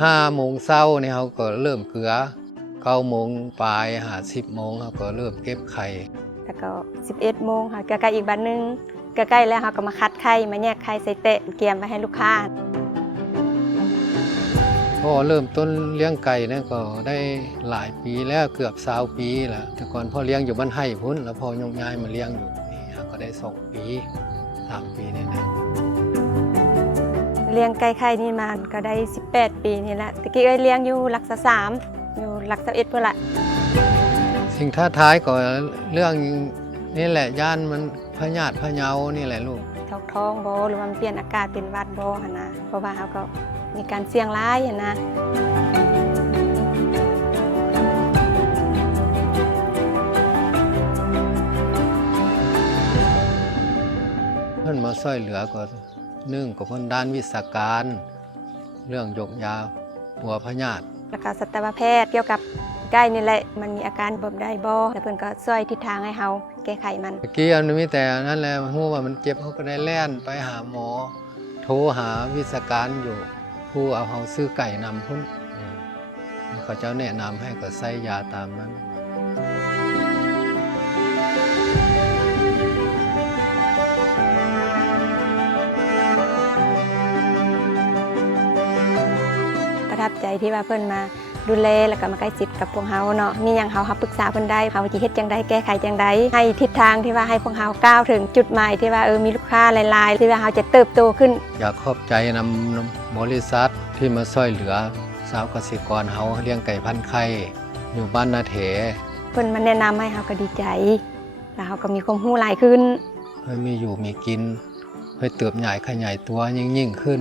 5 โมงเช้าเนี่ยเขาก็เริ่มเกลือ9 โมงปลาย10 โมงเขาก็เริ่มเก็บไข่แล้วก็11 โมงค่ะใกล้ๆอีกบัดนึงใกล้ๆแล้วเขาก็มาคัดไข่มาแยกไข่ใส่เตะเตรียมไว้ให้ลูกค้าพอเริ่มต้นเลี้ยงไก่เนี่ยก็ได้หลายปีแล้วเกือบ20 ปีแล้วแต่ก่อนพ่อเลี้ยงอยู่บ้านไห่พุ่นแล้วพอยกย้ายมาเลี้ยงอยู่นี่ก็ได้2 ปี3 ปีนี่นะเลี้ยงไก่ไข่นี่มาก็ได้18 ปีนี่แหละตะกี้เลี้ยงอยู่หลัก3อยู่หลัก21เพื่อละสิ่งท้าทายก็เรื่องนี่แหละย่านมันพยาธิพะเยานี่แหละลูกท้องบ่หรือว่ามันเปลี่ยนอากาศเป็นหวัดบ่หั่นนะเพราะว่าเขาก็มีการเสี่ยงร้ายหั่นนะเพิ่นมาช่วยเหลือก็1ก็เพิ่นด้านวิชาการเรื่องยกยาปัวพยาธิแล้วก็สัตวแพทย์เกี่ยวกับไก่นี่แหละมันมีอาการแบบใดบ่แล้วเพิ่นก็ช่วยทิศทางให้เฮาแก้ไขมันเมื่อกี้มันมีแต่นั่นแหละฮู้ว่ามันเจ็บเขาก็ได้แล่นไปหาหมอโทรหาวิชาการอยู่ผู้เอาเฮาซื้อไก่นำพุ่นเขาเจ้าแนะนำให้ก็ใส่ยาตามนั้นประทับใจที่ว่าเพิ่นมาดูแลแล้วก็มาใกล้ชิดกับพวกเฮาเนาะมีหยังเฮาปรึกษาเพิ่นได้เฮาสิเฮ็ดจังได๋แก้ไขจังได๋ให้ทิศทางที่ว่าให้พวกเฮาก้าวถึงจุดหมายที่ว่ามีลูกค้าหลายๆที่ว่าเฮาจะเติบโตขึ้นอยากขอบใจนำบริษัทที่มาช่วยเหลือชาวเกษตรกรเฮาเลี้ยงไก่พันธุ์ไข่อยู่บ้านนาเถเพิ่นมาแนะนำให้เฮาก็ดีใจแล้วเฮาก็มีความรู้หลายขึ้นให้มีอยู่มีกินให้เติบใหญ่ขยายตัวยิ่งขึ้น